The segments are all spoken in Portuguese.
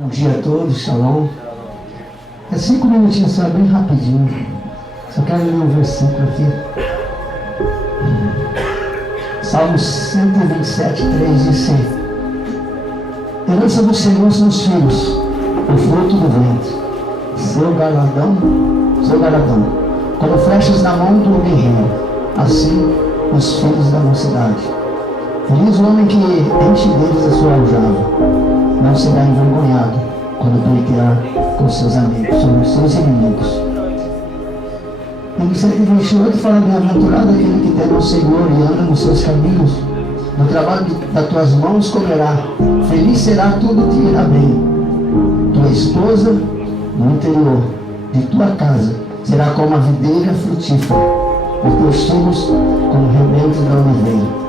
Bom dia a todos, shalom. É 5 minutinhos só, bem rapidinho. Só quero ler um versículo aqui. Salmos 127, 3 diz assim: herança do Senhor são os filhos, o fruto do ventre, seu galardão, como flechas na mão do guerreiro, assim os filhos da mocidade. Feliz o homem que enche deles a sua aljava, não será envergonhado quando pleitear com seus amigos, sobre os seus inimigos. Em 128 fala: bem-aventurado aquele que teme o Senhor e anda nos seus caminhos, no trabalho das tuas mãos comerá, feliz será, tudo te irá bem. Tua esposa no interior de tua casa será como a videira frutífera, e teus filhos como o rebento da oliveira.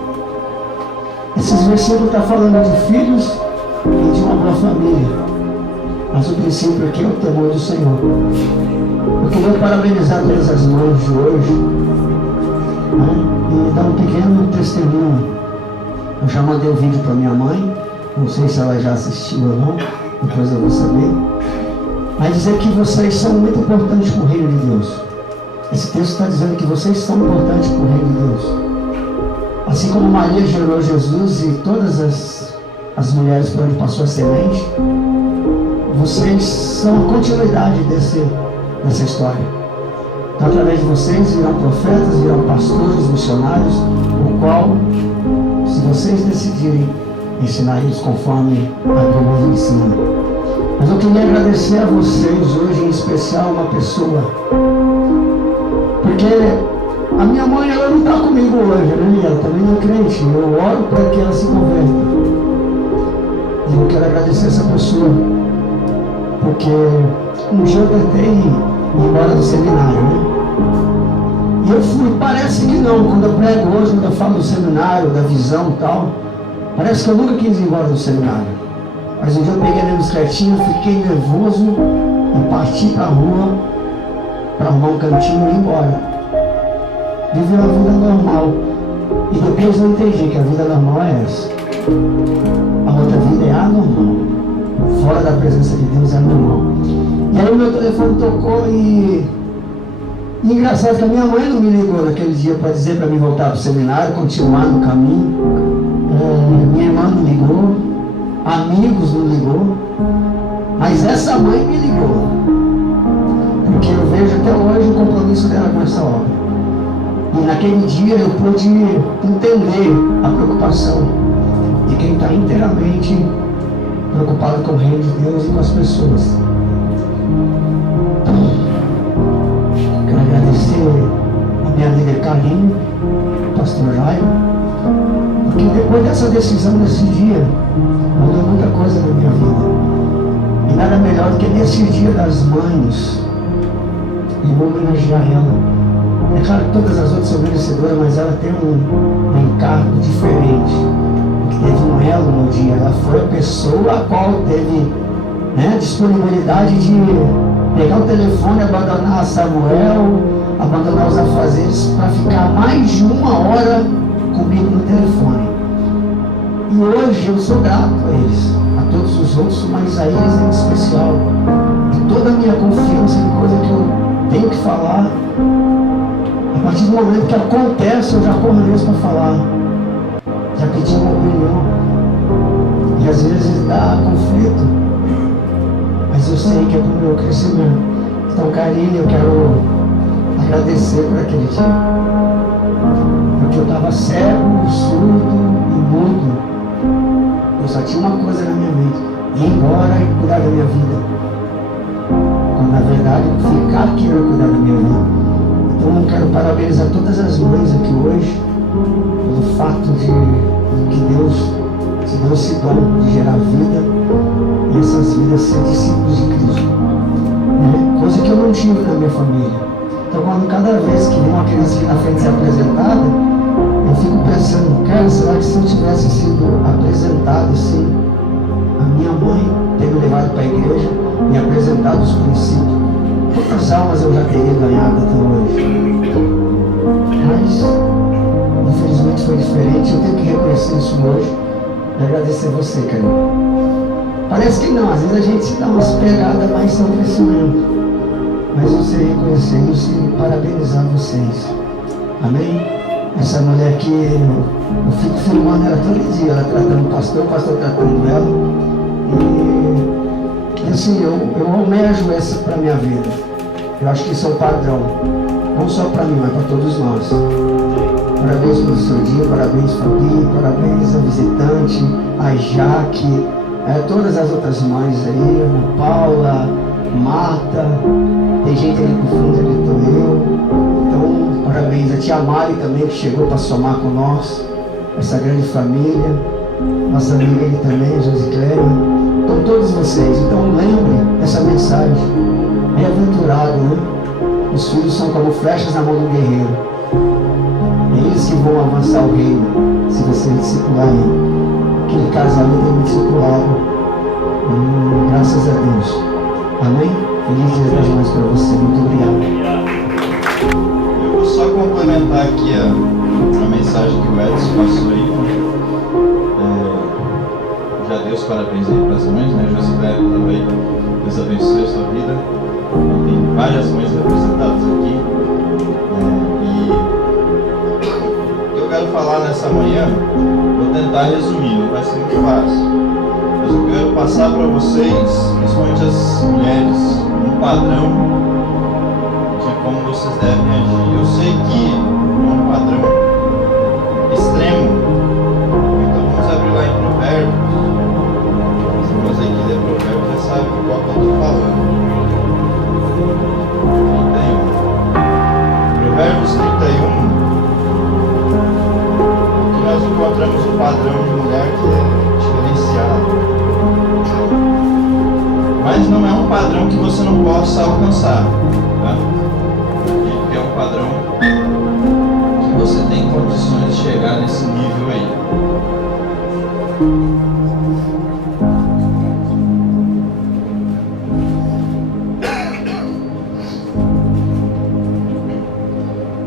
Esses versículos estão falando de filhos e de uma boa família, mas o princípio aqui é o temor do Senhor. Eu queria parabenizar todas as mães de hoje, né, e dar um pequeno testemunho. Eu já mandei o vídeo para minha mãe, não sei se ela já assistiu ou não, depois eu vou saber. Mas dizer que vocês são muito importantes para o reino de Deus. Esse texto está dizendo que vocês são importantes para o reino de Deus. Assim como Maria gerou Jesus e todas as mulheres por onde passou a semente, vocês são a continuidade dessa história. Então, através de vocês virão profetas, virão pastores, missionários, o qual, se vocês decidirem ensinar eles conforme a Bíblia ensina. Mas eu queria agradecer a vocês hoje, em especial uma pessoa, porque a minha mãe, ela não está comigo hoje, né? Ela também não é crente. Eu oro para que ela se converta. E eu quero agradecer essa pessoa, porque um dia eu tentei ir embora do seminário, né? E eu fui, parece que não, quando eu prego hoje, quando eu falo do seminário, da visão e tal, parece que eu nunca quis ir embora do seminário. Mas um dia eu peguei minha bicicletinha, fiquei nervoso e parti para a rua para arrumar um cantinho e ir embora. Viver uma vida normal. E depois eu entendi que a vida normal é essa. A outra vida é anormal. Fora da presença de Deus é normal. E aí o meu telefone tocou e engraçado que a minha mãe não me ligou naquele dia para dizer para mim voltar para o seminário, continuar no caminho. Minha irmã não ligou, amigos não ligou, mas essa mãe me ligou. Porque eu vejo até hoje o compromisso dela com essa obra. E naquele dia eu pude entender a preocupação de quem está inteiramente preocupado com o reino de Deus e com as pessoas. Quero agradecer a minha amiga Carlinhos, o pastor Jairo, porque depois dessa decisão nesse dia, mudou muita coisa na minha vida. E nada melhor do que nesse dia das mães, e vou homenagear ela. É claro que todas as outras são merecedoras, mas ela tem um encargo diferente, que teve um elo no dia. Ela foi a pessoa a qual teve, né, disponibilidade de pegar o telefone, abandonar Samuel, abandonar os afazeres para ficar mais de 1 hora comigo no telefone. E hoje eu sou grato a eles, a todos os outros, mas a eles em especial. E toda a minha confiança em coisa que eu tenho que falar, a partir do momento que acontece, eu já corro mesmo para falar. Já pedi uma opinião. E às vezes dá conflito. Mas eu sei que é para o meu crescimento. Então, Karine, eu quero agradecer por aquele dia. Porque eu estava cego, surdo e mudo. Eu só tinha uma coisa na minha mente: ir embora e cuidar da minha vida. Quando na verdade ficar aqui era cuidar da minha vida. Então eu quero parabenizar todas as mães aqui hoje pelo fato de que Deus se deu esse dom de gerar vida e essas vidas ser discípulos de Cristo, né? Coisa que eu não tive na minha família. Então quando cada vez que vem uma criança aqui na frente ser apresentada, eu fico pensando: cara, será que se eu tivesse sido apresentado assim, a minha mãe ter me levado para a igreja, me apresentado os princípios, quantas almas eu já teria ganhado até hoje? Mas, infelizmente foi diferente. Eu tenho que reconhecer isso hoje e agradecer você, Karine. Parece que não, às vezes a gente se dá umas pegadas, mas são crescimento. Mas você reconhecer isso e parabenizar vocês. Amém? Essa mulher aqui, eu fico filmando ela todo dia, ela tratando o pastor tratando ela. E assim, eu almejo essa para a minha vida. Eu acho que isso é um padrão. Não só para mim, mas para todos nós. Parabéns pelo seu dia, parabéns Fabi, parabéns a visitante, a Jaque, todas as outras mães aí, a Paula, Marta, tem gente ali no fundo, ali estou eu. Então, parabéns a tia Mari também, que chegou para somar com nós, essa grande família, nossa amiga ali também, Josicléria. Então, todos vocês, então lembre dessa mensagem. Bem-aventurado, né? Os filhos são como flechas na mão do guerreiro. É eles que vão avançar o reino, se você discipular ele. Aquele casamento é muito discipulado. Graças a Deus. Amém? Feliz dia das mães para você. Muito obrigado. Eu vou só complementar aqui a mensagem que o Edson passou aí. Já dei os parabéns aí para as mães, né? José também. Deus abençoe a sua vida. Tem várias mães representadas aqui. E eu quero falar nessa manhã, vou tentar resumir, não vai ser muito fácil. Mas eu quero passar para vocês, principalmente as mulheres, um padrão de como vocês devem agir. Eu sei que é um padrão extremo, então vamos abrir lá em Provérbios. Se você que lê Provérbios já sabe qual que eu estou falando. Provérbios 31, que nós encontramos um padrão de mulher que é diferenciado. Mas não é um padrão que você não possa alcançar, tá? É um padrão que você tem condições de chegar nesse nível aí.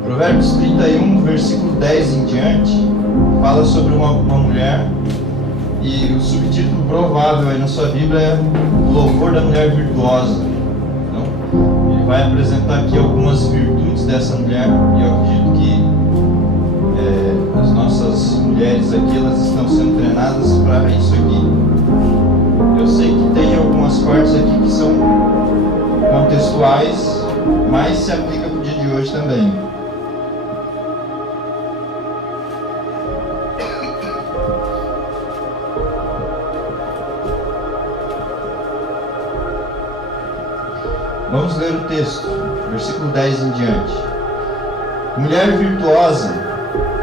Provérbios 31, versículo 10 em diante, fala sobre uma mulher. E o subtítulo provável aí na sua Bíblia é o louvor da mulher virtuosa. Então, ele vai apresentar aqui algumas virtudes dessa mulher. E eu acredito que as nossas mulheres aqui, elas estão sendo treinadas para isso aqui. Eu sei que tem algumas partes aqui que são contextuais, mas se aplica para o dia de hoje também. Vamos ler o texto, versículo 10 em diante. Mulher virtuosa,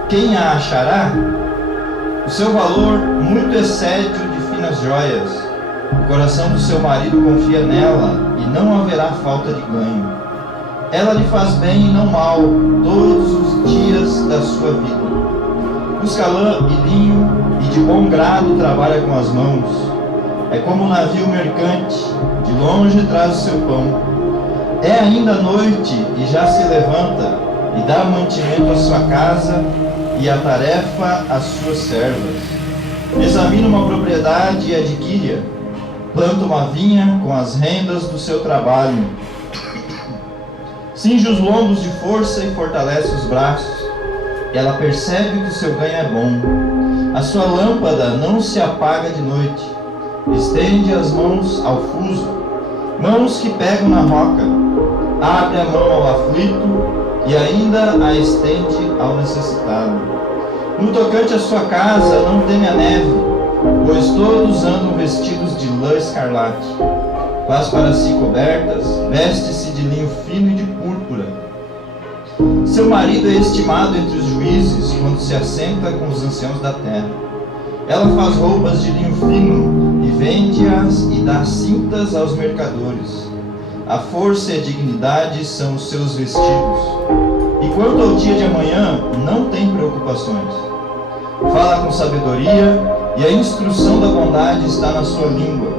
quem a achará? O seu valor muito excede o de finas joias. O coração do seu marido confia nela e não haverá falta de ganho. Ela lhe faz bem e não mal todos os dias da sua vida. Busca lã e linho e de bom grado trabalha com as mãos. É como um navio mercante, de longe traz o seu pão. É ainda noite e já se levanta e dá mantimento à sua casa e a tarefa às suas servas. Examina uma propriedade e adquire-a. Planta uma vinha com as rendas do seu trabalho. Cinge os lombos de força e fortalece os braços. Ela percebe que o seu ganho é bom. A sua lâmpada não se apaga de noite. Estende as mãos ao fuso, mãos que pegam na roca. Abre a mão ao aflito e ainda a estende ao necessitado. No tocante à sua casa não teme a neve, pois todos andam vestidos de lã escarlate. Faz para si cobertas, veste-se de linho fino e de púrpura. Seu marido é estimado entre os juízes quando se assenta com os anciãos da terra. Ela faz roupas de linho fino e vende-as e dá cintas aos mercadores. A força e a dignidade são os seus vestidos. E quanto ao dia de amanhã, não tem preocupações. Fala com sabedoria e a instrução da bondade está na sua língua.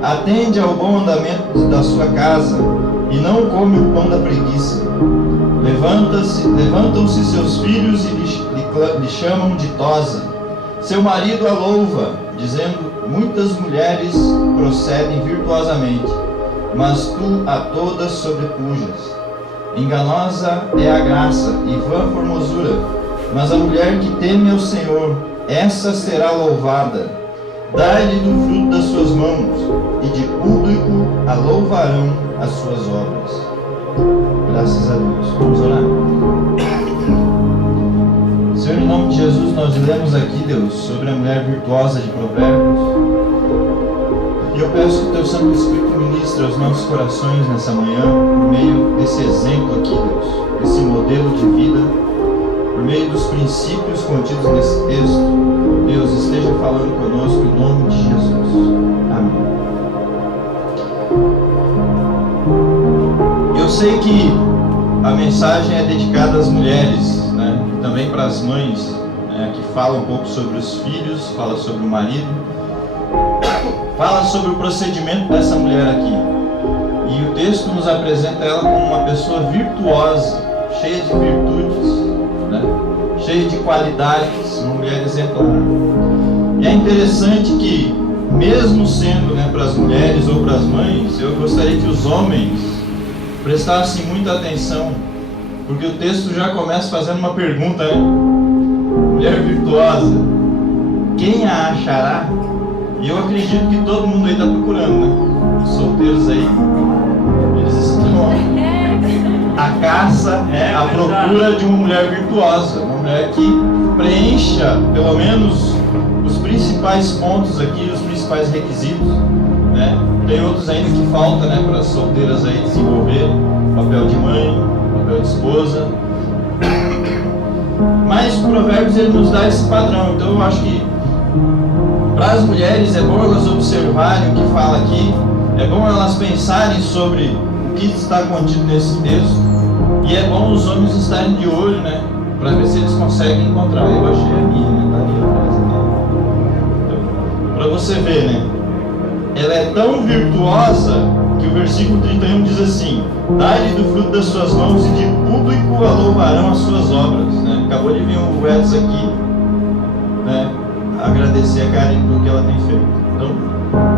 Atende ao bom andamento da sua casa e não come o pão da preguiça. Levantam-se seus filhos e lhe chamam ditosa. Seu marido a louva, dizendo: muitas mulheres procedem virtuosamente, mas tu a todas sobrepujas. Enganosa é a graça e vã formosura, mas a mulher que teme ao Senhor, essa será louvada. Dai-lhe do fruto das suas mãos, e de público a louvarão as suas obras. Graças a Deus. Vamos orar. Senhor, em nome de Jesus, nós lemos aqui, Deus, sobre a mulher virtuosa de Provérbios. E eu peço que o Teu Santo Espírito ministre aos nossos corações nessa manhã, por meio desse exemplo aqui, Deus, desse modelo de vida, por meio dos princípios contidos nesse texto. Deus, esteja falando conosco em nome de Jesus. Amém. Eu sei que a mensagem é dedicada às mulheres, né? E também para as mães, né? Que fala um pouco sobre os filhos, fala sobre o marido, fala sobre o procedimento dessa mulher aqui. E o texto nos apresenta ela como uma pessoa virtuosa, cheia de virtudes, né? Cheia de qualidades, uma mulher exemplar. E é interessante que, mesmo sendo, né, para as mulheres ou para as mães, eu gostaria que os homens prestassem muita atenção, porque o texto já começa fazendo uma pergunta, né? Mulher virtuosa, quem a achará? E eu acredito que todo mundo aí está procurando, né? Os solteiros aí, eles estão a caça, à procura de uma mulher virtuosa, uma mulher que preencha pelo menos os principais pontos aqui, os principais requisitos, né? Tem outros ainda que faltam, né, para as solteiras aí desenvolver papel de mãe, papel de esposa. Mas o Provérbios ele nos dá esse padrão. Então eu acho que para as mulheres é bom elas observarem o que fala aqui, é bom elas pensarem sobre o que está contido nesse texto, e é bom os homens estarem de olho, né, para ver se eles conseguem encontrar. Eu achei a minha, né, tá ali atrás aqui. Então, para você ver, né, ela é tão virtuosa que o versículo 31 diz assim: dai-lhe do fruto das suas mãos e de público a louvarão as suas obras, né? Acabou de vir o Edson aqui, né, agradecer a Karine pelo que ela tem feito. Então,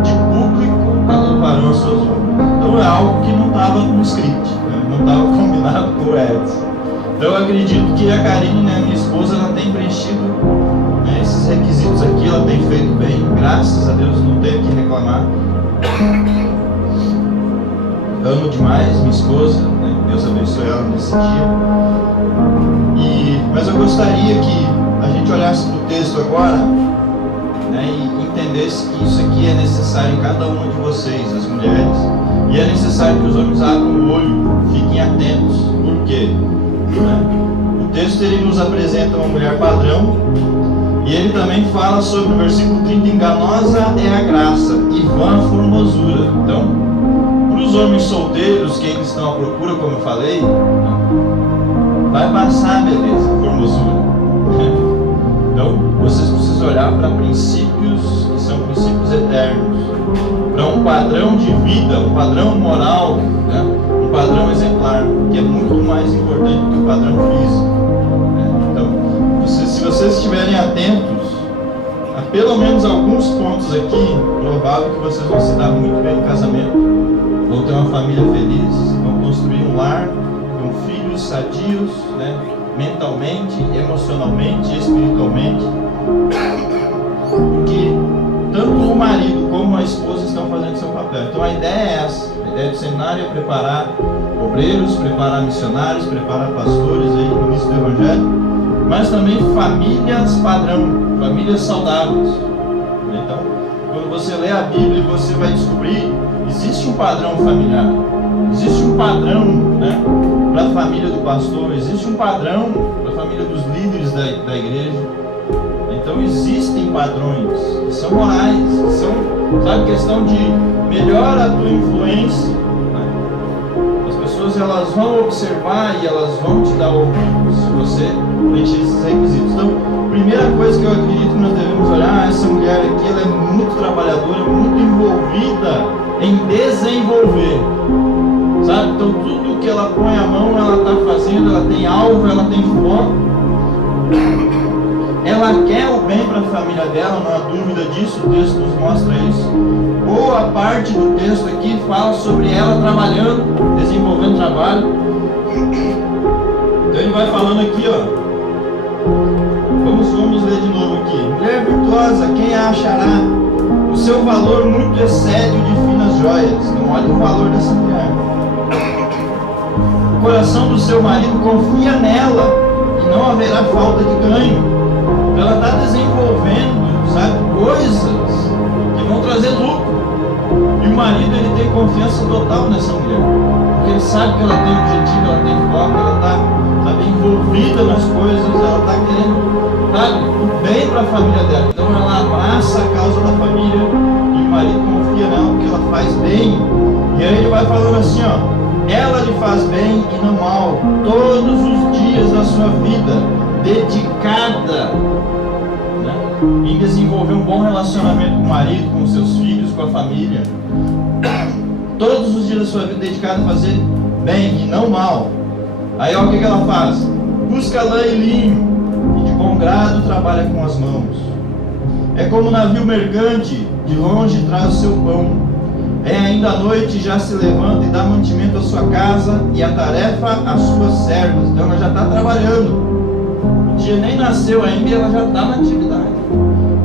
de público a louvarão as suas obras. Então é algo que não estava no script, né? Não estava combinado com o Edson. Então eu acredito que a Karine, né, minha esposa, ela tem preenchido, né, esses requisitos aqui, ela tem feito bem, graças a Deus, não tenho o que reclamar. Amo demais minha esposa, né? Deus abençoe ela nesse dia. Mas eu gostaria que a gente olhasse para o texto agora, né, e entendesse que isso aqui é necessário em cada uma de vocês, as mulheres, e é necessário que os homens abram o olho, fiquem atentos. Por quê? Né? O texto ele nos apresenta uma mulher padrão, e ele também fala sobre o versículo 30, enganosa é a graça e vã a formosura. Então, para os homens solteiros, que eles estão à procura, como eu falei, vai passar beleza, formosura. Então, vocês precisam olhar para princípios que são princípios eternos, para um padrão de vida, um padrão moral, né? Um padrão exemplar, que é muito mais importante do que o padrão físico. Então, se vocês estiverem atentos a pelo menos alguns pontos aqui, provável que vocês vão se dar muito bem no casamento, vão ter uma família feliz, vão construir um lar com filhos sadios, né? Mentalmente, emocionalmente, espiritualmente, porque tanto o marido como a esposa estão fazendo seu papel. Então a ideia é essa, a ideia do seminário é preparar obreiros, preparar missionários, preparar pastores aí no início do Evangelho, mas também famílias padrão, famílias saudáveis. Então, quando você lê a Bíblia, você vai descobrir, existe um padrão familiar, existe um padrão, né, para a família do pastor, existe um padrão para a família dos líderes da igreja. Então existem padrões que são morais, que são, sabe, questão de melhor a tua influência, né? As pessoas elas vão observar e elas vão te dar ouvidos se você preencher esses requisitos. Então, primeira coisa que eu acredito que nós devemos olhar, essa mulher aqui, ela é muito trabalhadora, muito envolvida em desenvolver, sabe? Então tudo que ela põe a mão, ela está fazendo, ela tem alvo, ela tem foco. ela quer o bem para a família dela, não há dúvida disso, o texto nos mostra isso. Boa parte do texto aqui fala sobre ela trabalhando, desenvolvendo trabalho. Então ele vai falando aqui, ó. Vamos ler de novo aqui. Mulher virtuosa, quem a achará? O seu valor muito excede o de finas joias. Então olha o valor dessa mulher. O coração do seu marido confia nela e não haverá falta de ganho. Então ela está desenvolvendo, sabe, coisas que vão trazer lucro. E o marido, ele tem confiança total nessa mulher, porque ele sabe que ela tem objetivo, ela tem foco, ela está, sabe, envolvida nas coisas, ela está querendo, sabe, o bem para a família dela. Então ela abraça a causa da família e o marido confia nela porque ela faz bem. E aí ele vai falando assim, ó: ela lhe faz bem e não mal todos os dias da sua vida, dedicada, né, em desenvolver um bom relacionamento com o marido, com os seus filhos, com a família. Todos os dias da sua vida dedicada a fazer bem e não mal. Aí olha o que ela faz: busca lã e linho e de bom grado trabalha com as mãos. É como um navio mercante, de longe traz o seu pão. É ainda à noite, já se levanta e dá mantimento à sua casa e a tarefa às suas servas. Então ela já está trabalhando. O dia nem nasceu ainda e ela já está na atividade.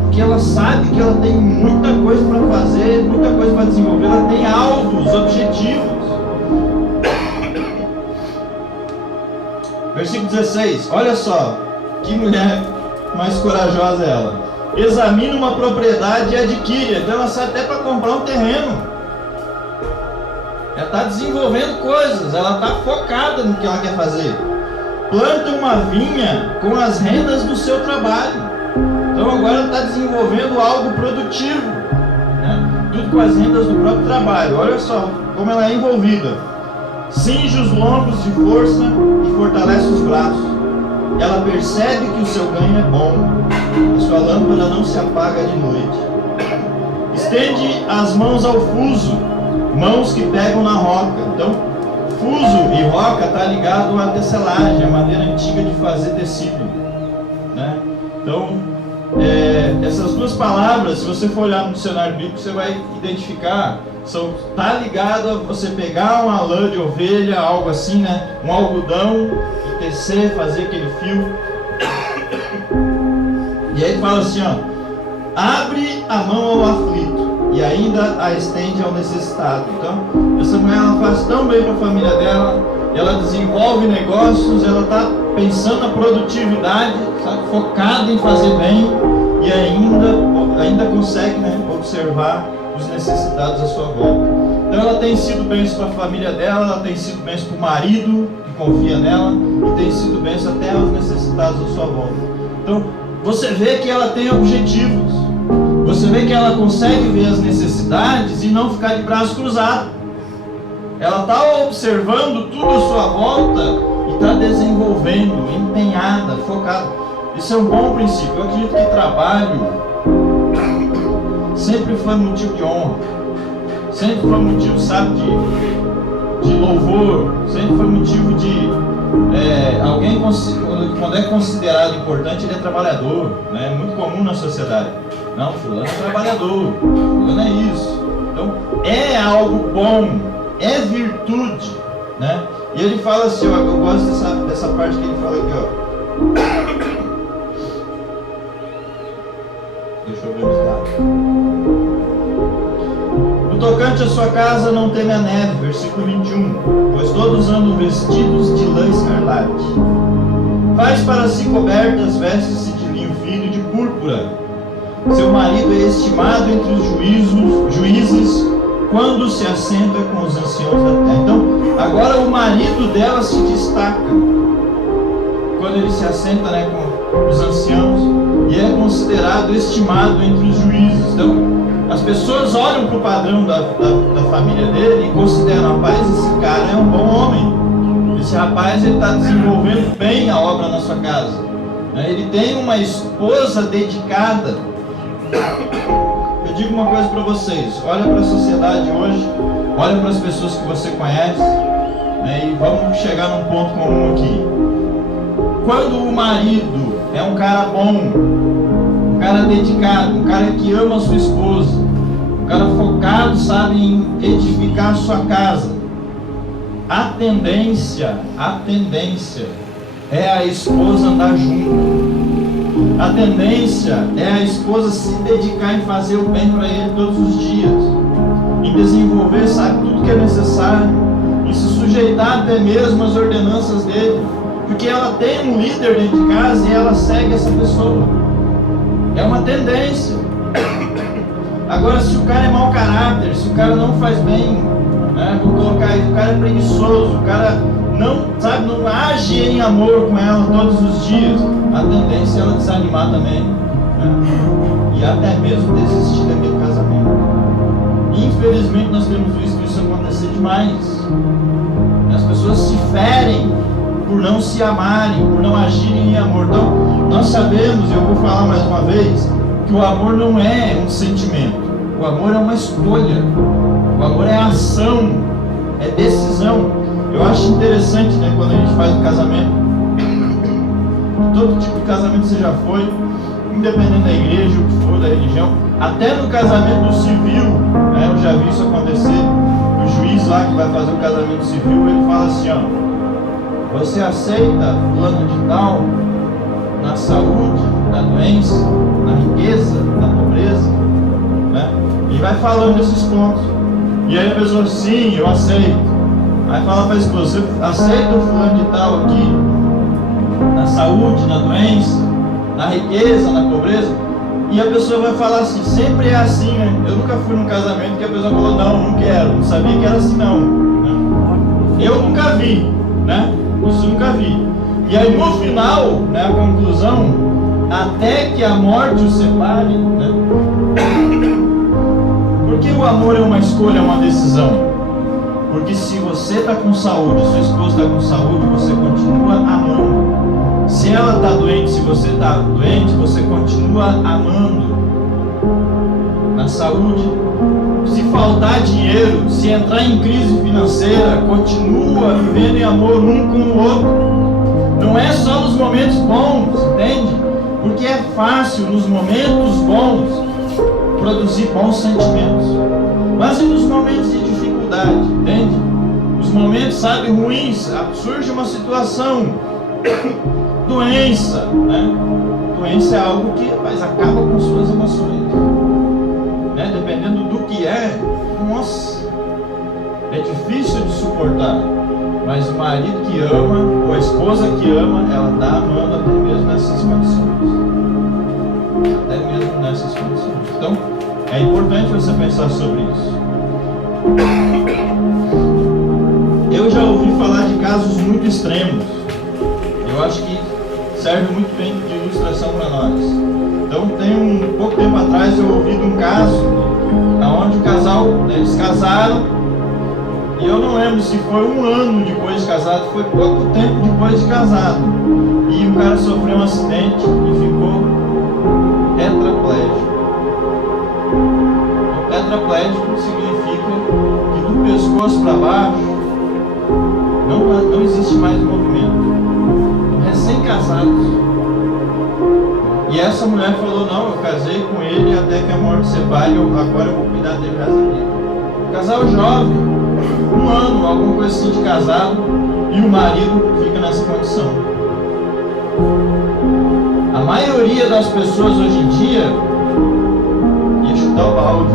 Porque ela sabe que ela tem muita coisa para fazer, muita coisa para desenvolver, ela tem alvos, objetivos. Versículo 16, olha só, que mulher mais corajosa é ela. Examina uma propriedade e adquire. Então ela sai até para comprar um terreno. Ela está desenvolvendo coisas, ela está focada no que ela quer fazer. Planta uma vinha com as rendas do seu trabalho. Então agora ela está desenvolvendo algo produtivo, né? Tudo com as rendas do próprio trabalho. Olha só como ela é envolvida. Cinge os lombos de força e fortalece os braços. Ela percebe que o seu ganho é bom. A sua lâmpada não se apaga de noite. Estende as mãos ao fuso, mãos que pegam na roca. Então, fuso e roca está ligado à tecelagem, a maneira antiga de fazer tecido, né? Então, essas duas palavras, se você for olhar no dicionário bíblico, você vai identificar, está ligado a você pegar uma lã de ovelha, algo assim, né? Um algodão, e tecer, fazer aquele fio. E aí ele fala assim, ó: abre a mão ao aflito e ainda a estende ao necessitado. Então, essa mulher, ela faz tão bem para a família dela, ela desenvolve negócios, ela está pensando na produtividade, sabe, focada em fazer bem e ainda consegue, né, observar os necessitados à sua volta. Então ela tem sido bênção para a família dela, ela tem sido bênção para o marido que confia nela e tem sido bênção até aos necessitados à sua volta. Então você vê que ela tem objetivos, você vê que ela consegue ver as necessidades e não ficar de braço cruzado. Ela está observando tudo à sua volta e está desenvolvendo, empenhada, focada. Isso é um bom princípio. Eu acredito que trabalho sempre foi motivo de honra, sempre foi motivo, sabe, de louvor, sempre foi motivo de alguém, quando é considerado importante, ele é trabalhador, né? É muito comum na sociedade. Não, fulano é trabalhador, fulano é isso. Então é algo bom, é virtude, né? E ele fala assim, ó, eu gosto dessa parte que ele fala aqui, ó. Deixa eu ver o estado. No tocante à sua casa não teme a neve, versículo 21, pois todos andam vestidos de lã escarlate. Faz para si cobertas, veste-se de linho fino e de púrpura. Seu marido é estimado entre os juízes quando se assenta com os anciãos da terra. Então, agora o marido dela se destaca quando ele se assenta, né, com os anciãos, e é considerado estimado entre os juízes. Então, as pessoas olham para o padrão da família dele e consideram: rapaz, esse cara é um bom homem, esse rapaz está desenvolvendo bem a obra na sua casa, né? Ele tem uma esposa dedicada. Eu digo uma coisa para vocês: olha para a sociedade hoje, olha para as pessoas que você conhece, né, e vamos chegar num ponto comum aqui. Quando o marido é um cara bom, um cara dedicado, um cara que ama a sua esposa, um cara focado, sabe, em edificar a sua casa, a tendência é a esposa andar junto. A tendência é a esposa se dedicar em fazer o bem para ele todos os dias, em desenvolver, sabe, tudo que é necessário, em se sujeitar até mesmo às ordenanças dele, porque ela tem um líder dentro de casa e ela segue essa pessoa. É uma tendência. Agora, se o cara é mau caráter, se o cara não faz bem, né, vou colocar aí, o cara é preguiçoso, o cara não, sabe, não age em amor com ela todos os dias, a tendência é ela desanimar também, né? E até mesmo desistir daquele casamento. Infelizmente nós temos visto isso acontecer demais. As pessoas se ferem por não se amarem, por não agirem em amor. Então, nós sabemos, e eu vou falar mais uma vez, que o amor não é um sentimento, o amor é uma escolha, o amor é ação, é decisão. Eu acho interessante, né, quando a gente faz um casamento, todo tipo de casamento você já foi, independente da igreja, o que for, da religião, até no casamento civil, né, eu já vi isso acontecer. O juiz lá que vai fazer o casamento civil, ele fala assim, ó: você aceita fulano de tal na saúde, na doença, na riqueza, na pobreza, né? E vai falando esses pontos. E aí a pessoa, sim, eu aceito. Aí fala para a esposa: você aceita o fulano de tal aqui na saúde, na doença, na riqueza, na pobreza? E a pessoa vai falar assim, sempre é assim, né? Eu nunca fui num casamento que a pessoa falou, não quero, não sabia que era assim não, né? Eu nunca vi, né? Isso eu nunca vi. E aí no final, né, a conclusão, até que a morte o separe, né? Porque o amor é uma escolha, é uma decisão. Porque se você está com saúde, sua esposa está com saúde, você continua amando. Se ela está doente, se você está doente, você continua amando. Na saúde, se faltar dinheiro, se entrar em crise financeira, continua vivendo em amor um com o outro. Não é só nos momentos bons, entende? Porque é fácil nos momentos bons produzir bons sentimentos, mas e nos momentos de dificuldade, entende? Os momentos, sabe, ruins, surge uma situação, doença, né? Doença é algo que, rapaz, acaba com suas emoções, né? Dependendo do que é, nossa, é difícil de suportar. Mas o marido que ama, ou a esposa que ama, ela está amando até mesmo nessas condições. Até mesmo nessas condições. Então, é importante você pensar sobre isso. Eu já ouvi falar de casos muito extremos. Eu acho que serve muito bem de ilustração para nós. Então, tem pouco tempo atrás eu ouvi de um caso onde o casal, né, eles casaram. E eu não lembro se foi um ano depois de casado, foi pouco tempo depois de casado. E o cara sofreu um acidente e ficou tetraplégico. O tetraplégico significa que do pescoço para baixo não existe mais movimento. Recém-casados. E essa mulher falou, não, eu casei com ele até que a morte separe, agora eu vou cuidar dele o resto da vida. Casal jovem, um ano, alguma coisa assim de casado, e o marido fica nessa condição. A maioria das pessoas hoje em dia ia chutar o balde,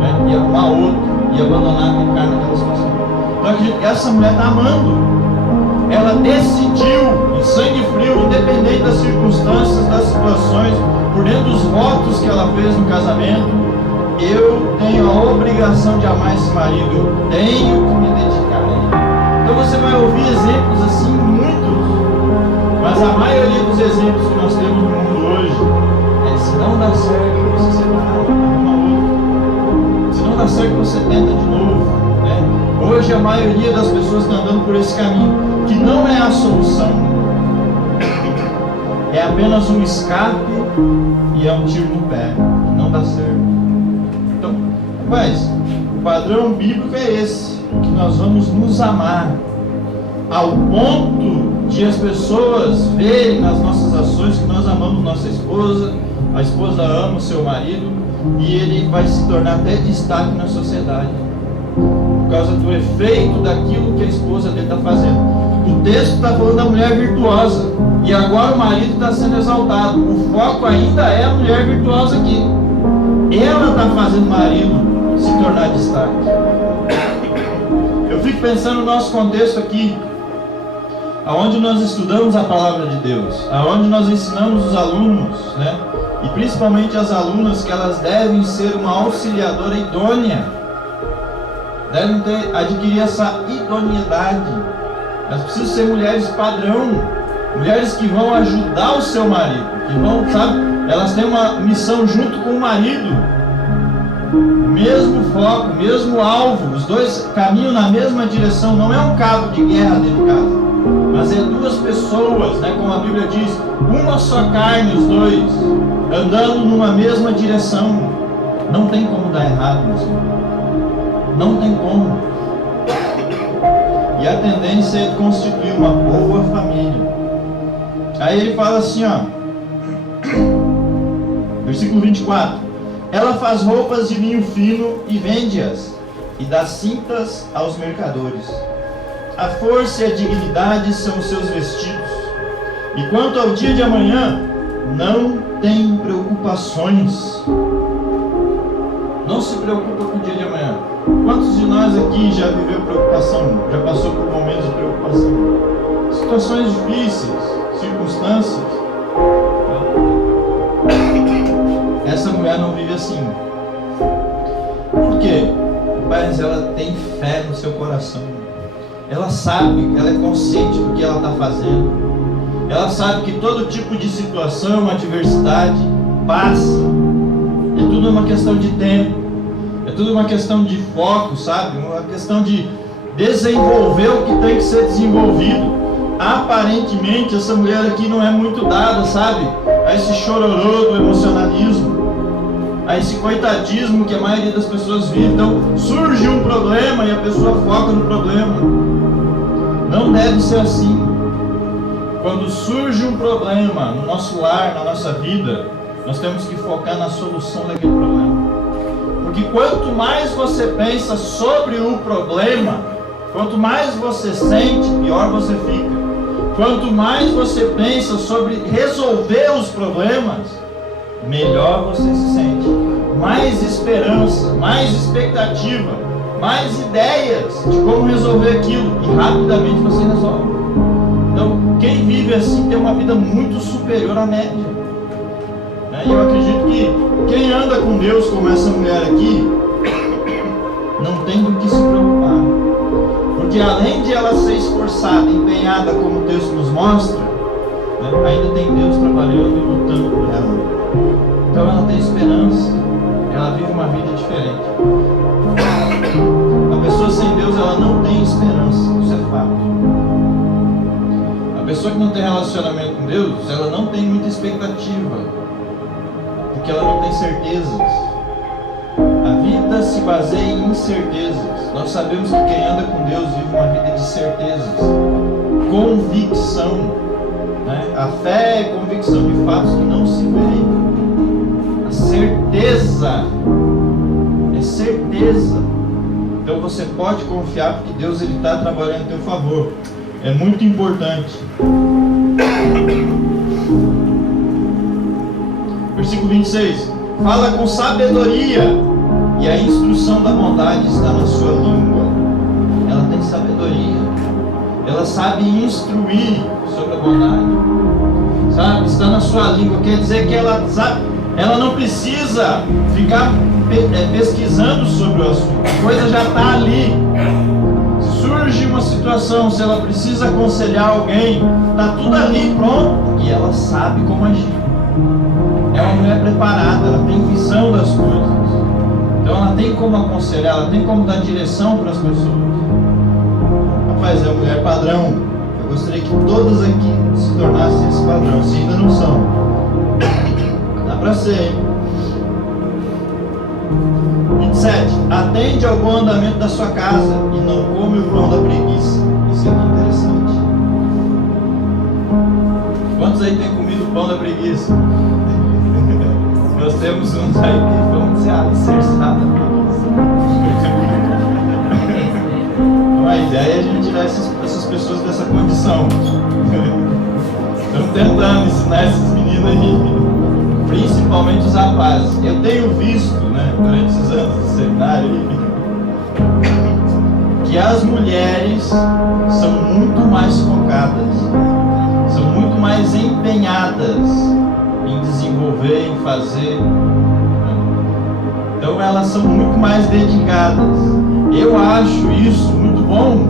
né? Ia arrumar outro, ia abandonar aquele cara naquela situação. Então acredito que essa mulher está amando. Ela decidiu, em sangue frio, independente das circunstâncias, das situações, por dentro dos votos que ela fez no casamento, eu tenho a obrigação de amar esse marido, eu tenho que me dedicar a ele. Então você vai ouvir exemplos assim, muitos, mas a maioria dos exemplos que nós temos no mundo hoje é: se não dá certo, você separa, arruma outro. Se não dá certo, você tenta de novo, né? Hoje a maioria das pessoas está andando por esse caminho, que não é a solução, é apenas um escape e é um tiro no pé, não dá certo. Então, mas o padrão bíblico é esse, que nós vamos nos amar ao ponto de as pessoas verem nas nossas ações que nós amamos nossa esposa, a esposa ama o seu marido, e ele vai se tornar até destaque na sociedade, por causa do efeito daquilo que a esposa dele está fazendo. O texto está falando da mulher virtuosa, e agora o marido está sendo exaltado. O foco ainda é a mulher virtuosa aqui. Ela está fazendo o marido se tornar destaque. Eu fico pensando no nosso contexto aqui, aonde nós estudamos a palavra de Deus, aonde nós ensinamos os alunos, né? E principalmente as alunas, que elas devem ser uma auxiliadora idônea, devem adquirir essa idoneidade. Elas precisam ser mulheres padrão, mulheres que vão ajudar o seu marido, que vão, sabe, elas têm uma missão junto com o marido, mesmo foco, mesmo alvo, os dois caminham na mesma direção. Não é um cabo de guerra dentro de casa, mas é duas pessoas, né, como a Bíblia diz, uma só carne, os dois, andando numa mesma direção. Não tem como dar errado, meu Senhor. Não tem como. E a tendência é constituir uma boa família. Aí ele fala assim, ó, versículo 24: ela faz roupas de linho fino e vende-as, e dá cintas aos mercadores. A força e a dignidade são os seus vestidos, e quanto ao dia de amanhã, não tem preocupações. Não se preocupa com o dia de amanhã. Quantos de nós aqui já viveu preocupação, já passou por momentos de preocupação? Situações difíceis, circunstâncias. Essa mulher não vive assim. Por quê? Mas ela tem fé no seu coração. Ela sabe, ela é consciente do que ela está fazendo. Ela sabe que todo tipo de situação, adversidade, passa. É tudo uma questão de tempo. É tudo uma questão de foco, sabe? Uma questão de desenvolver o que tem que ser desenvolvido. Aparentemente, essa mulher aqui não é muito dada, sabe? A esse chororô do emocionalismo, a esse coitadismo que a maioria das pessoas vive. Então, surge um problema e a pessoa foca no problema. Não deve ser assim. Quando surge um problema no nosso lar, na nossa vida, nós temos que focar na solução daquele problema. Porque quanto mais você pensa sobre o problema, quanto mais você sente, pior você fica. Quanto mais você pensa sobre resolver os problemas, melhor você se sente. Mais esperança, mais expectativa, mais ideias de como resolver aquilo, e rapidamente você resolve. Então, quem vive assim tem uma vida muito superior à média. E eu acredito que quem anda com Deus, como essa mulher aqui, não tem do que se preocupar. Porque além de ela ser esforçada, empenhada, como o texto nos mostra, né, ainda tem Deus trabalhando e lutando por ela. Então ela tem esperança, ela vive uma vida diferente. A pessoa sem Deus, ela não tem esperança, isso é fato. A pessoa que não tem relacionamento com Deus, ela não tem muita expectativa, porque ela não tem certezas. A vida se baseia em incertezas. Nós sabemos que quem anda com Deus vive uma vida de certezas, convicção, né? A fé é convicção de fatos que não se veem. A certeza é certeza. Então você pode confiar, porque Deus está trabalhando em teu favor. É muito importante. Versículo 26: fala com sabedoria, e a instrução da bondade está na sua língua. Ela tem sabedoria, ela sabe instruir sobre a bondade, sabe? Está na sua língua, quer dizer que ela sabe, ela não precisa ficar pesquisando sobre o assunto, a coisa já está ali. Se surge uma situação, se ela precisa aconselhar alguém, está tudo ali pronto, porque ela sabe como agir. É uma mulher preparada, ela tem visão das coisas. Então ela tem como aconselhar, ela tem como dar direção para as pessoas. Rapaz, é uma mulher padrão. Eu gostaria que todas aqui se tornassem esse padrão, se ainda não são. Dá para ser, hein? 27. Atende ao bom andamento da sua casa e não come o pão da preguiça. Isso é muito interessante. Quantos aí têm comido o pão da preguiça? Nós temos uns aí que vão dizer alicerçados da preguiça. Então a ideia é a gente tirar essas pessoas dessa condição. Estamos tentando ensinar esses meninos aí, principalmente os rapazes. Eu tenho visto, né, durante esses anos de seminário aí, que as mulheres são muito mais focadas, são muito mais empenhadas em desenvolver, em fazer. Então elas são muito mais dedicadas. Eu acho isso muito bom,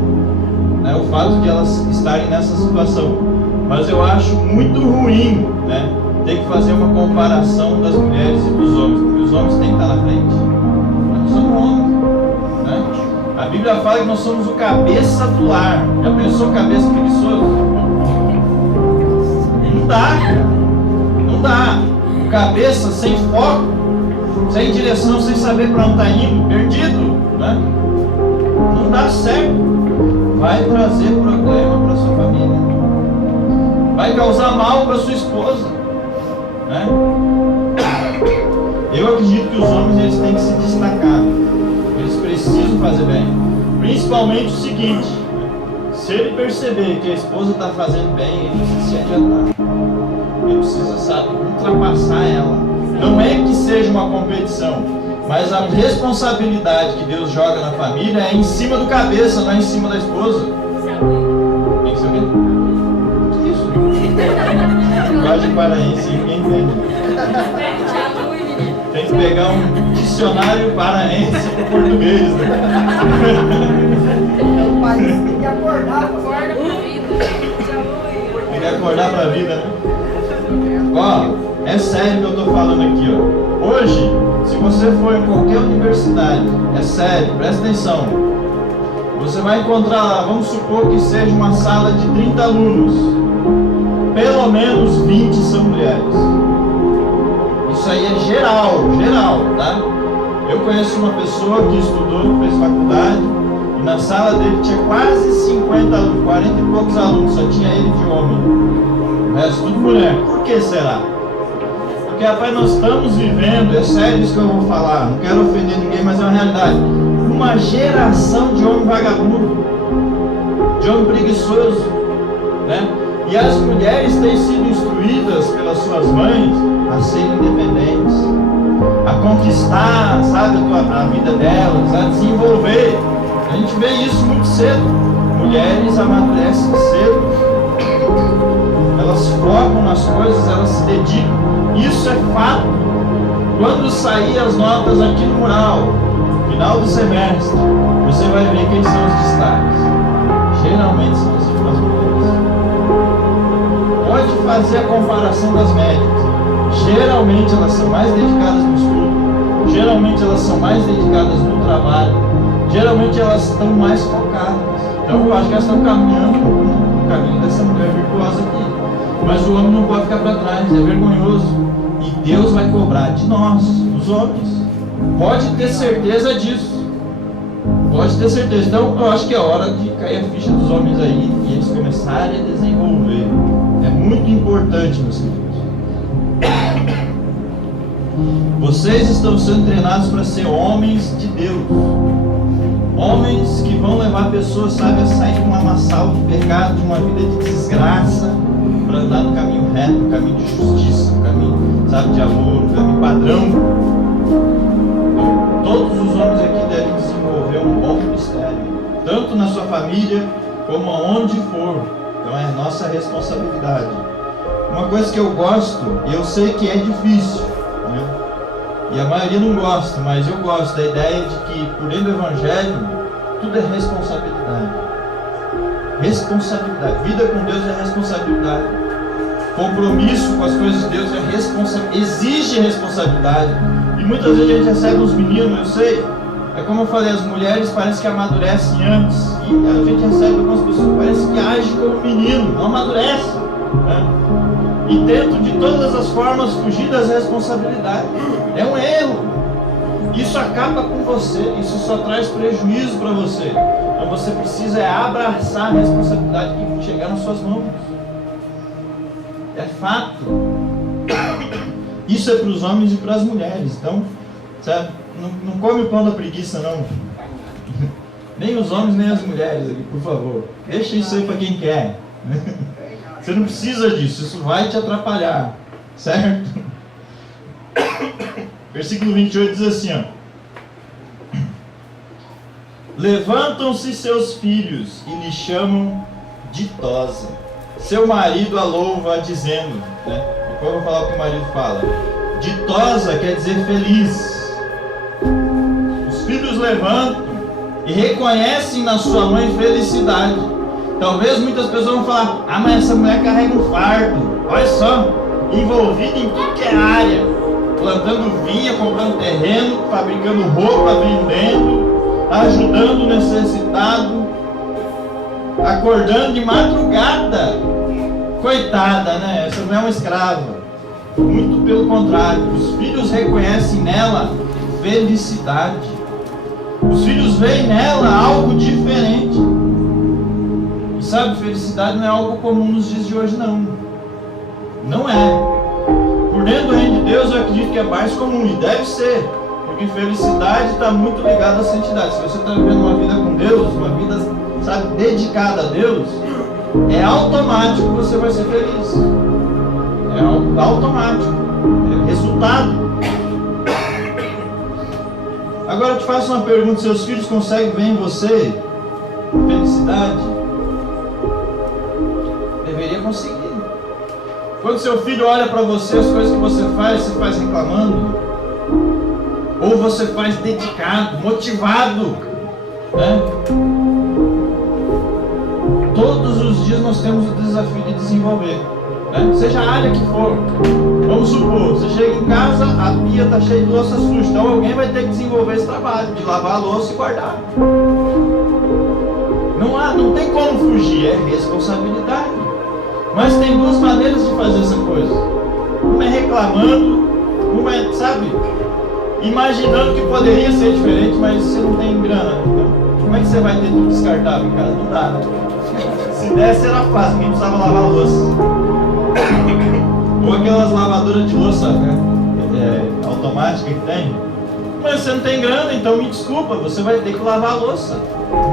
né, o fato de elas estarem nessa situação. Mas eu acho muito ruim, né, ter que fazer uma comparação das mulheres e dos homens, porque os homens têm que estar na frente. Nós somos homens, né? A Bíblia fala que nós somos o cabeça do lar. Já pensou cabeça preguiçoso? Não dá, cara. Não dá. Cabeça sem foco, sem direção, sem saber para onde está indo, perdido, né? Não dá certo. Vai trazer problema para sua família. Vai causar mal para sua esposa, né? Eu acredito que os homens eles têm que se destacar. Eles precisam fazer bem. Principalmente o seguinte: se ele perceber que a esposa está fazendo bem, ele precisa se adiantar. Ele precisa, sabe, ultrapassar ela. Não é que seja uma competição, mas a responsabilidade que Deus joga na família é em cima do cabeça, não é em cima da esposa. Tem que ser o quê? Que isso? Linguagem paraense, ninguém entende. Tem que pegar um dicionário paraense para português, né? Tem que acordar para a vida. Tem que acordar para a vida, né? Ó, é sério que eu estou falando aqui, ó. Hoje, se você for em qualquer universidade, é sério, presta atenção. Você vai encontrar lá, vamos supor que seja uma sala de 30 alunos. Pelo menos 20 são mulheres. Isso aí é geral, tá? Eu conheço uma pessoa que estudou, fez faculdade, e na sala dele tinha quase 50 alunos, 40 e poucos alunos, só tinha ele de homem. O resto tudo mulher. Por que será? Porque, rapaz, nós estamos vivendo, é sério isso que eu vou falar, não quero ofender ninguém, mas é uma realidade, uma geração de homem vagabundo, de homem preguiçoso, né? E as mulheres têm sido instruídas pelas suas mães a serem independentes, a conquistar, sabe, a vida delas, a desenvolver. A gente vê isso muito cedo. Mulheres amadurecem cedo, elas focam nas coisas, elas se dedicam. Isso é fato. Quando sair as notas aqui no mural, final do semestre, você vai ver quem são os destaques. Geralmente são as mulheres. Pode fazer a comparação das médicas. Geralmente elas são mais dedicadas no estudo, geralmente elas são mais dedicadas no trabalho, geralmente elas estão mais focadas. Então eu acho que elas estão caminhando no caminho dessa mulher virtuosa aqui. Mas o homem não pode ficar para trás, é vergonhoso. E Deus vai cobrar de nós, os homens. Pode ter certeza disso. Pode ter certeza. Então eu acho que é hora de cair a ficha dos homens aí e eles começarem a desenvolver. É muito importante, meus queridos. Vocês estão sendo treinados para ser homens de Deus. Homens que vão levar pessoas, sabe, a sair de um lamaçal de pecado, de uma vida de desgraça, para andar no caminho reto, no caminho de justiça, no caminho, sabe, de amor, no caminho padrão. Então, todos os homens aqui devem desenvolver um bom ministério, tanto na sua família como aonde for. Então é nossa responsabilidade. Uma coisa que eu gosto, e eu sei que é difícil, né? E a maioria não gosta, mas eu gosto da ideia de que por dentro do Evangelho tudo é responsabilidade. Responsabilidade. Vida com Deus é responsabilidade. Compromisso com as coisas de Deus é exige responsabilidade. E muitas vezes a gente recebe uns meninos, eu sei, é como eu falei, as mulheres parecem que amadurecem antes. E a gente recebe algumas pessoas que parecem que agem como menino, não amadurece, né? E tento de todas as formas fugir das responsabilidades. É um erro. Isso acaba com você, isso só traz prejuízo para você. Então você precisa abraçar a responsabilidade que chegar nas suas mãos. É fato. Isso é para os homens e para as mulheres. Então, sabe, não come o pão da preguiça, não. Nem os homens, nem as mulheres aqui, por favor. Deixa isso aí para quem quer. Você não precisa disso, isso vai te atrapalhar. Certo? Versículo 28 diz assim, ó. Levantam-se seus filhos e lhe chamam ditosa. Seu marido a louva dizendo, né? Depois eu vou falar o que o marido fala. Ditosa quer dizer feliz. Os filhos levantam e reconhecem na sua mãe felicidade. Talvez muitas pessoas vão falar: ah, mas essa mulher carrega um fardo. Olha só, envolvida em qualquer área, plantando vinha, comprando terreno, fabricando roupa, vendendo, ajudando o necessitado, acordando de madrugada. Coitada, né? Essa não é uma escrava. Muito pelo contrário, os filhos reconhecem nela felicidade. Os filhos veem nela algo diferente. E sabe, felicidade não é algo comum nos dias de hoje, não. Não é. Por dentro do reino de Deus, eu acredito que é mais comum, e deve ser. Porque felicidade está muito ligada à santidade. Se você está vivendo uma vida com Deus, uma vida, sabe, dedicada a Deus, é automático que você vai ser feliz. É automático. É resultado. Agora eu te faço uma pergunta: seus filhos conseguem ver em você felicidade? Deveria conseguir. Quando seu filho olha para você, as coisas que você faz reclamando, ou você faz dedicado, motivado, né? Todos os dias nós temos o desafio de desenvolver, né? Seja a área que for. Vamos supor, você chega em casa, a pia está cheia de louça suja, então alguém vai ter que desenvolver esse trabalho de lavar a louça e guardar. Não tem como fugir, é responsabilidade. Mas tem duas maneiras de fazer essa coisa. Uma é reclamando, uma é, sabe, imaginando que poderia ser diferente, mas você não tem grana. Então, como é que você vai ter tudo descartável em casa? Não dá, né? Se desse era fácil, ninguém precisava lavar a louça. Ou aquelas lavadoras de louça, né? Automática que tem. Mas você não tem grana, então me desculpa, você vai ter que lavar a louça.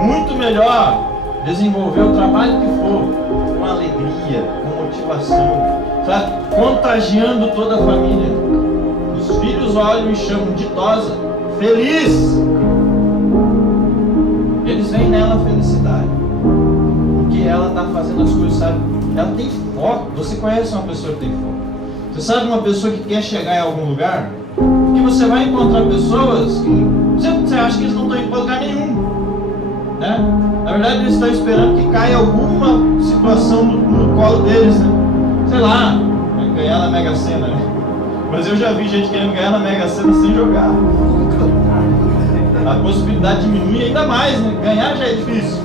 Muito melhor desenvolver o trabalho que for, com alegria, com motivação, sabe? Contagiando toda a família. Os filhos olham e chamam ditosa, feliz. Eles veem nela a felicidade, porque ela está fazendo as coisas, sabe? Ela tem foco. Você conhece uma pessoa que tem foco? Você sabe uma pessoa que quer chegar em algum lugar? Porque você vai encontrar pessoas que você acha que eles não estão indo para lugar nenhum, né? Na verdade, eles estão esperando que caia alguma situação no colo deles, né? Sei lá, ganhar na Mega Sena, né? Mas eu já vi gente querendo ganhar na Mega Sena sem jogar. A possibilidade diminui ainda mais, né? Ganhar já é difícil.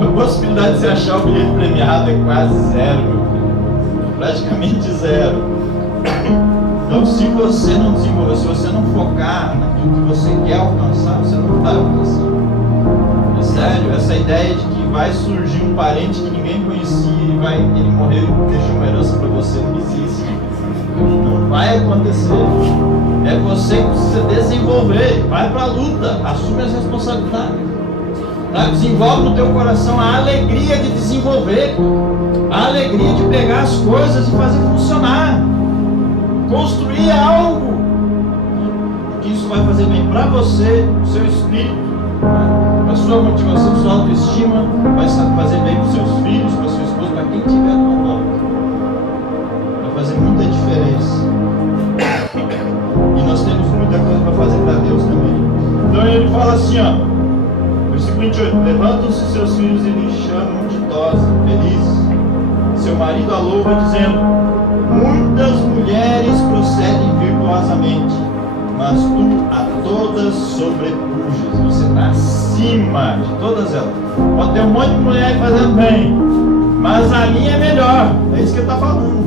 A possibilidade de você achar o bilhete premiado é quase zero, meu filho. Praticamente zero. Então, se você não desenvolver, se você não focar naquilo que você quer alcançar, você não vai alcançar. É sério, essa ideia de que vai surgir um parente que ninguém conhecia e ele morreu e deixou uma herança para você, não existe. Não vai acontecer. É você que precisa desenvolver. Vai para a luta, assume as responsabilidades. Tá? Desenvolve no teu coração a alegria de desenvolver, a alegria de pegar as coisas e fazer funcionar, construir algo, porque isso vai fazer bem para você, o seu espírito, para a sua motivação, sua autoestima, vai fazer bem para os seus filhos, para a sua esposa, para quem tiver a tua volta. Vai fazer muita diferença. E nós temos muita coisa para fazer para Deus também. Então ele fala assim, ó. Versículo 28, levantam-se seus filhos e lhe chamam ditosa, feliz. Seu marido a louva dizendo, muitas mulheres procedem virtuosamente, mas tu a todas sobrepujas. Você está acima de todas elas. Pode ter um monte de mulher aí fazendo bem, mas a minha é melhor. É isso que ele está falando.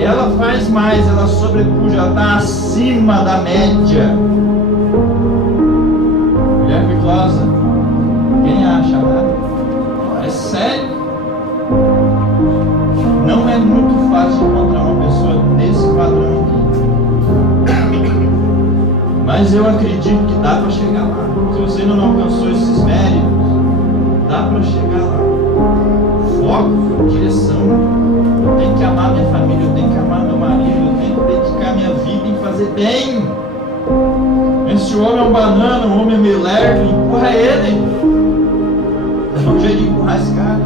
Ela faz mais, ela sobrepuja, ela está acima da média. Mulher virtuosa, quem acha nada? É sério. Mas eu acredito que dá para chegar lá. Se você ainda não alcançou esses méritos, dá para chegar lá. Foco, direção. Eu tenho que amar minha família, eu tenho que amar meu marido, eu tenho que dedicar minha vida em fazer bem. Esse homem é um banana, um homem é meio lerdo, empurra ele. Dá um jeito de empurrar esse cara.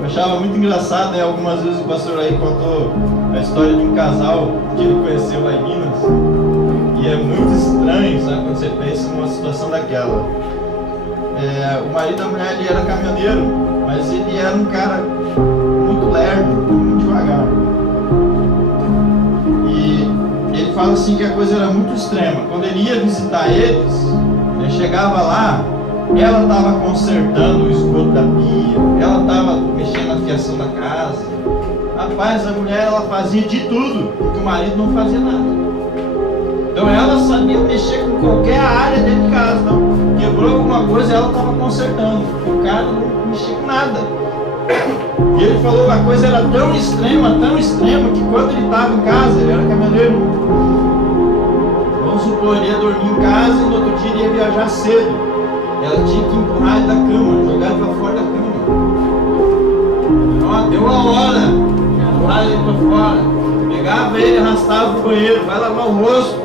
Eu achava muito engraçado, né? Algumas vezes o pastor aí contou a história de um casal que ele conheceu lá em Minas. E é muito estranho, sabe, quando você pensa numa situação daquela. O marido da mulher, ele era caminhoneiro, mas ele era um cara muito lerdo, muito devagar. E ele fala assim que a coisa era muito extrema. Quando ele ia visitar eles, ele chegava lá, ela estava consertando o esgoto da pia, ela estava mexendo na fiação da casa. Rapaz, a mulher, ela fazia de tudo, porque o marido não fazia nada. Então ela sabia mexer com qualquer área dentro de casa. Então, quebrou alguma coisa, ela estava consertando. O cara não mexia com nada. E ele falou que a coisa era tão extrema, que quando ele estava em casa, ele era caminhoneiro. Vamos supor, ele ia dormir em casa e no outro dia ele ia viajar cedo. Ela tinha que empurrar ele da cama, jogar ele para fora da cama. Então, deu uma hora, empurrar ele para fora. Pegava ele, arrastava pro banheiro, vai lavar o rosto.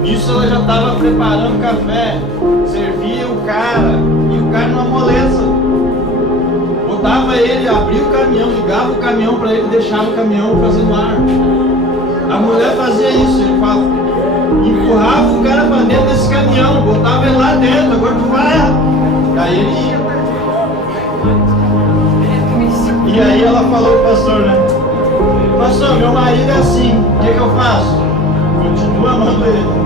Nisso ela já estava preparando café, servia o cara, e o cara numa moleza. Botava ele, abria o caminhão, ligava o caminhão para ele, deixava o caminhão fazendo ar. A mulher fazia isso, ele fala, empurrava o cara para dentro desse caminhão, botava ele lá dentro, agora tu vai. Aí ele ia. E aí ela falou pro pastor, né? Pastor, meu marido é assim, o que eu faço? Continua amando ele.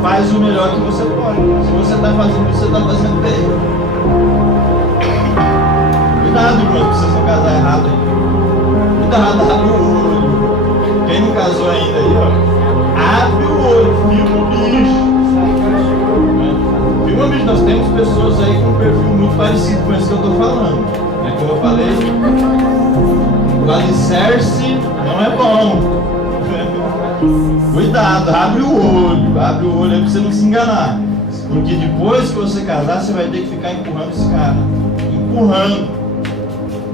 Faz o melhor que você pode. Se você está fazendo isso, você está fazendo bem. Cuidado, irmãos, que vocês vão casar errado aí. Cuidado, abre o olho. Quem não casou ainda aí, ó, abre o olho, filma o bicho. Filma o bicho. Nós temos pessoas aí com um perfil muito parecido com esse que eu estou falando. Como eu falei, o alicerce não é bom. Cuidado, abre o olho aí pra você não se enganar. Porque depois que você casar, você vai ter que ficar empurrando esse cara. Empurrando.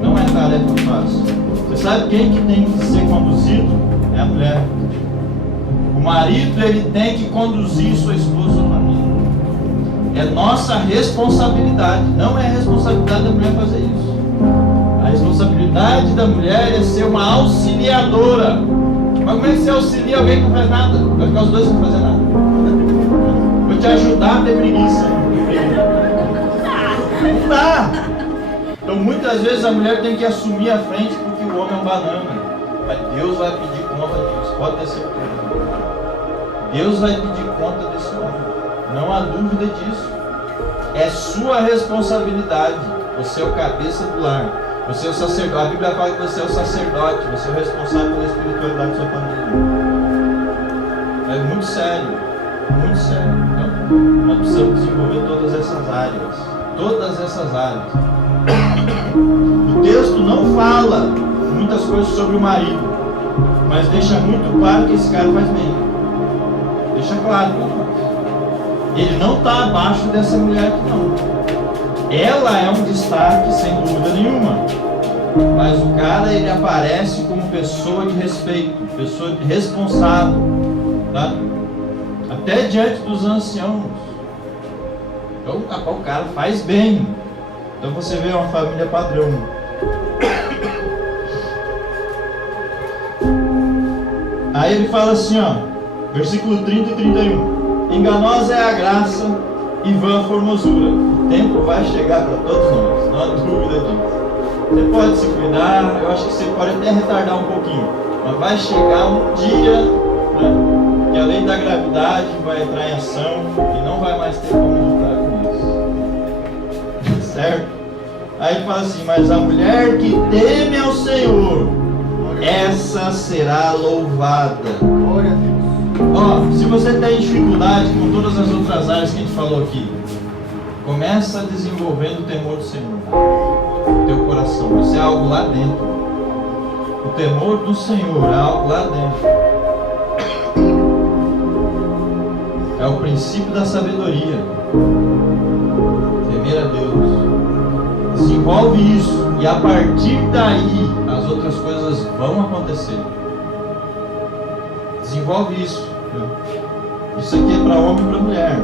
Não é tarefa fácil. Você sabe quem que tem que ser conduzido? É a mulher. O marido, ele tem que conduzir sua esposa à família. É nossa responsabilidade. Não é responsabilidade da mulher fazer isso. A responsabilidade da mulher é ser uma auxiliadora. Mas como é que você auxilia alguém que não faz nada? Vai ficar os dois sem fazer nada. Vou te ajudar a ter preguiça. Não dá. Então muitas vezes a mulher tem que assumir a frente porque o homem é um banana. Mas Deus vai pedir conta disso, pode ter certeza. Deus vai pedir conta desse homem. Não há dúvida disso. É sua responsabilidade. Você é o cabeça do lar. Você é o sacerdote. A Bíblia fala que você é o sacerdote. Você é o responsável pela espiritualidade da sua família. É muito sério. Muito sério. Então, nós precisamos desenvolver todas essas áreas. Todas essas áreas. O texto não fala muitas coisas sobre o marido, mas deixa muito claro que esse cara faz bem. Deixa claro. Ele não está abaixo dessa mulher aqui, não. Ela é um destaque, sem dúvida nenhuma. Mas o cara, ele aparece como pessoa de respeito, pessoa responsável, tá? Até diante dos anciãos. Então o cara faz bem. Então você vê uma família padrão. Aí ele fala assim, ó, versículo 30 e 31. Enganosa é a graça e vã a formosura. O tempo vai chegar para todos nós, não há dúvida disso. Você pode se cuidar, eu acho que você pode até retardar um pouquinho, mas vai chegar um dia, né, que a lei da gravidade vai entrar em ação e não vai mais ter como lutar com isso. Certo? Aí ele fala assim, mas a mulher que teme ao Senhor, essa será louvada. Glória a Deus. Ó, se você tem dificuldade com todas as outras áreas que a gente falou aqui, começa desenvolvendo o temor do Senhor no teu coração. Isso é algo lá dentro. O temor do Senhor é algo lá dentro. É o princípio da sabedoria. Temer a Deus. Desenvolve isso. E a partir daí, as outras coisas vão acontecer. Desenvolve isso. Isso aqui é para homem e para mulher.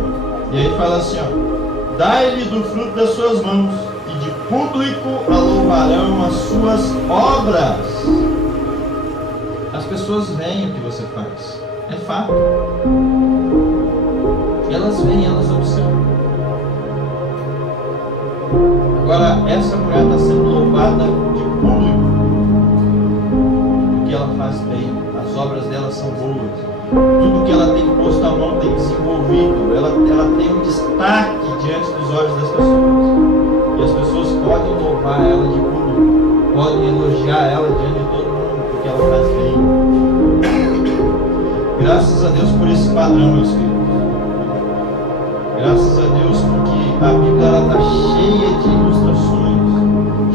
E aí fala assim, ó: dai-lhe do fruto das suas mãos, e de público a louvarão as suas obras. As pessoas veem o que você faz. É fato. Elas veem, elas observam. Agora, essa mulher está sendo louvada de público, porque ela faz bem. As obras dela são boas. Tudo que ela tem posto a mão tem desenvolvido. Ela tem um destaque diante dos olhos das pessoas. E as pessoas podem louvar ela de público, podem elogiar ela diante de todo mundo, porque ela faz bem. Graças a Deus por esse padrão, meus filhos. Graças a Deus porque a Bíblia está cheia de ilustrações,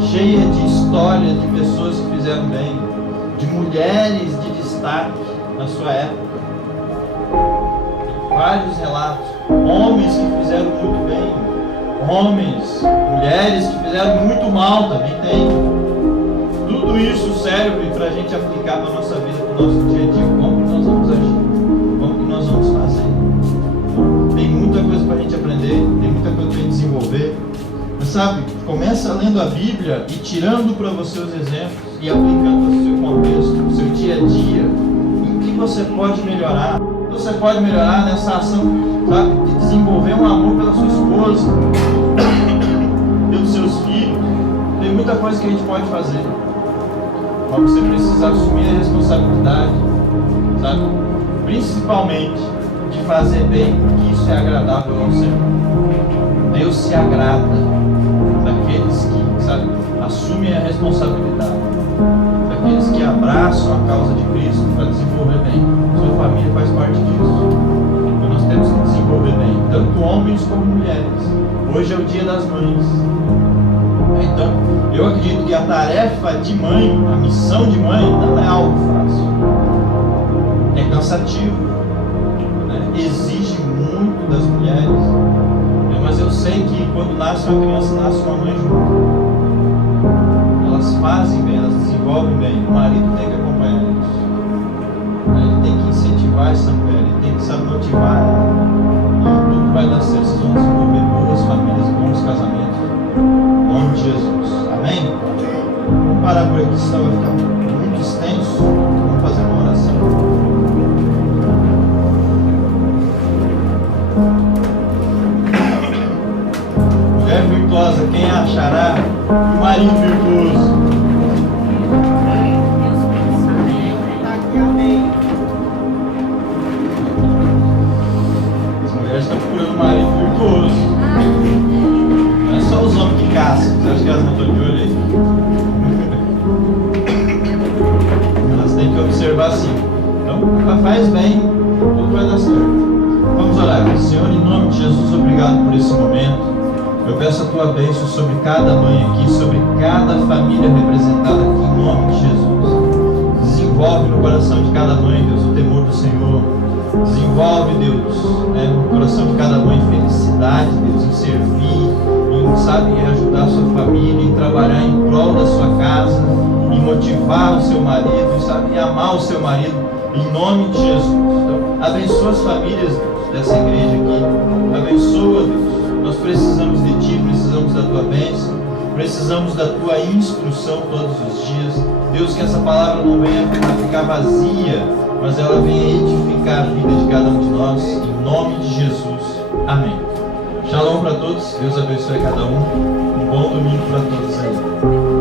cheia de história de pessoas que fizeram bem, de mulheres de destaque na sua época. Vários relatos, homens que fizeram muito bem, homens, mulheres que fizeram muito mal, também tem. Tudo isso serve para a gente aplicar para a nossa vida, para o nosso dia a dia. Como que nós vamos agir? Como que nós vamos fazer? Tem muita coisa para a gente aprender, tem muita coisa para a gente desenvolver. Mas sabe, começa lendo a Bíblia e tirando para você os exemplos e aplicando no seu contexto, no seu dia a dia, em que você pode melhorar. Você pode melhorar nessa ação, sabe, de desenvolver um amor pela sua esposa, pelos seus filhos. Tem muita coisa que a gente pode fazer. Mas você precisa assumir a responsabilidade, sabe? Principalmente de fazer bem, porque isso é agradável ao Senhor. Deus se agrada daqueles que, sabe, assumem a responsabilidade, daqueles que abraçam a causa de Cristo para desenvolver bem. Sua família faz parte disso. Então nós temos que desenvolver bem, tanto homens como mulheres. Hoje é o Dia das Mães. Então, eu acredito que a tarefa de mãe, a missão de mãe, não é algo fácil. É cansativo, né? Exige muito das mulheres. Mas eu sei que quando nasce uma criança, nasce uma mãe junto. Elas fazem bem, elas desenvolvem bem. O marido tem que acompanhar isso. Ele tem que incentivar essa mulher, ele tem que saber motivar ela. E tudo vai dar certo, vocês vão desenvolver boas famílias, bons casamentos. Em nome de Jesus. Amém? Vamos parar por aqui, senão vai ficar muito extenso. Vamos fazer uma oração. Mulher virtuosa, quem achará o marido virtuoso? As mulheres estão procurando um marido virtuoso. Não é só os homens que caçam. Você acha que elas não estão de olho aí? Elas têm que observar assim. Então, faz bem, tudo vai dar certo. Vamos orar. Senhor, em nome de Jesus, obrigado por esse momento. Eu peço a tua bênção sobre cada mãe aqui, sobre cada família representada aqui, em nome de Jesus. Desenvolve no coração de cada mãe, Deus, o temor do Senhor. Desenvolve, Deus, no coração de cada mãe felicidade, Deus, em servir, em, sabe, em ajudar a sua família, em trabalhar em prol da sua casa, em motivar o seu marido, sabe, em amar o seu marido, em nome de Jesus. Então, abençoa as famílias, Deus, dessa igreja aqui. Abençoa, Deus. Nós precisamos de Ti, precisamos da Tua bênção, precisamos da Tua instrução todos os dias. Deus, que essa palavra não venha ficar vazia, mas ela venha edificar a vida de cada um de nós, em nome de Jesus. Amém. Shalom para todos, Deus abençoe cada um. Um bom domingo para todos aí.